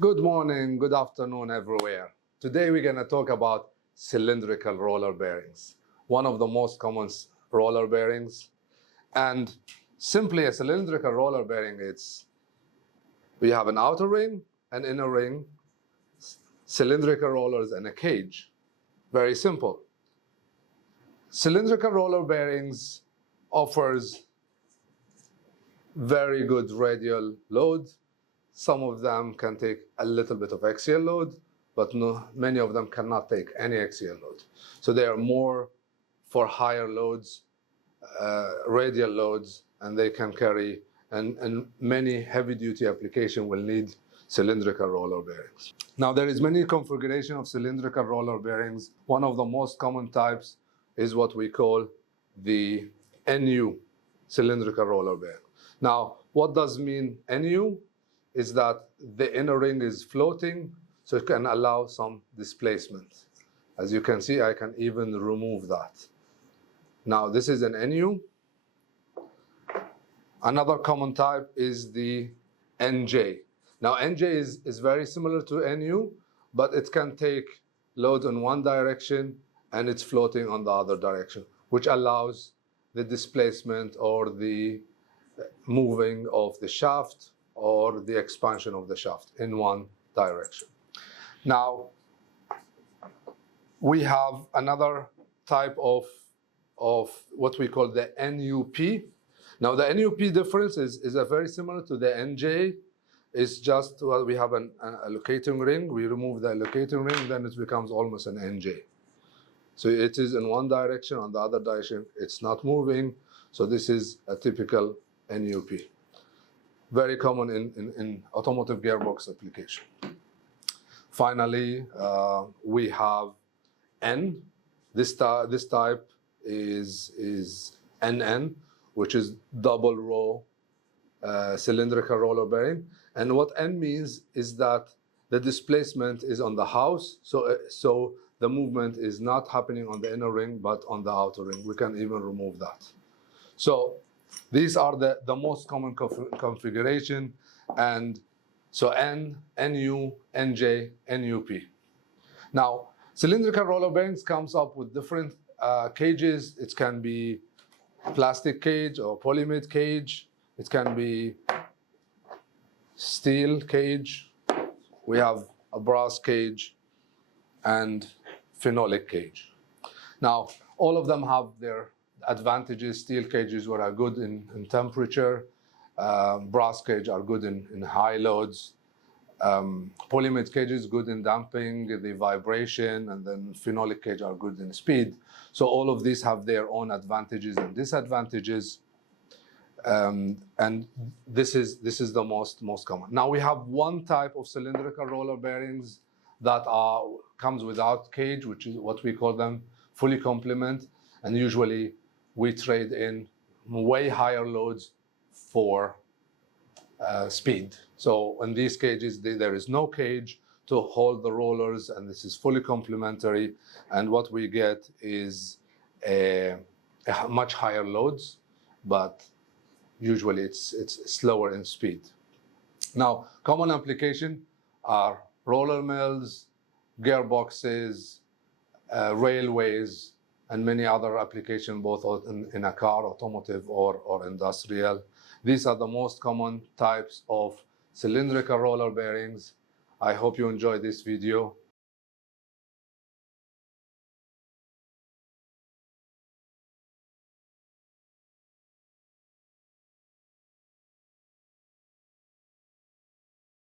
Good morning, good afternoon everywhere. Today we're going to talk about cylindrical roller bearings, one of the most common roller bearings. And simply a cylindrical roller bearing, we have an outer ring, an inner ring, cylindrical rollers, and a cage. Very simple. Cylindrical roller bearings offers very good radial load. Some of them can take a little bit of axial load, but many of them cannot take any axial load. So they are more for higher loads, radial loads, and they can carry, and many heavy-duty applications will need cylindrical roller bearings. Now, there is many configuration of cylindrical roller bearings. One of the most common types is what we call the NU cylindrical roller bearing. Now, what does mean NU? Is that the inner ring is floating, so it can allow some displacement. As you can see, I can even remove that. Now, this is an NU. Another common type is the NJ. Now, NJ is very similar to NU, but it can take load in one direction and it's floating on the other direction, which allows the displacement or the moving of the shaft or the expansion of the shaft in one direction. Now, we have another type of what we call the NUP. Now, the NUP difference is very similar to the NJ. It's just, well, we have an allocating ring. We remove the allocating ring, then it becomes almost an NJ. So it is in one direction, on the other direction, it's not moving. So this is a typical NUP. Very common in automotive gearbox application. Finally, we have N. This type is NN, which is double row cylindrical roller bearing. And what N means is that the displacement is on the house, so the movement is not happening on the inner ring, but on the outer ring. We can even remove that. So these are the most common configuration, and so N, NU, NJ, NUP. Now, cylindrical roller bearings comes up with different cages. It can be plastic cage or polyamide cage. It can be steel cage. We have a brass cage and phenolic cage. Now, all of them have their advantages. Steel cages are good in temperature. Brass cage are good in high loads. Polyamide cage is good in damping the vibration, and then phenolic cage are good in speed. So all of these have their own advantages and disadvantages. And this is the most common. Now we have one type of cylindrical roller bearings that comes without cage, which is what we call them fully complement, and usually we trade in way higher loads for speed. So in these cages, there is no cage to hold the rollers, and this is fully complementary. And what we get is a much higher loads, but usually it's slower in speed. Now, common application are roller mills, gearboxes, railways, and many other applications, both in a car, automotive, or industrial. These are the most common types of cylindrical roller bearings. I hope you enjoyed this video.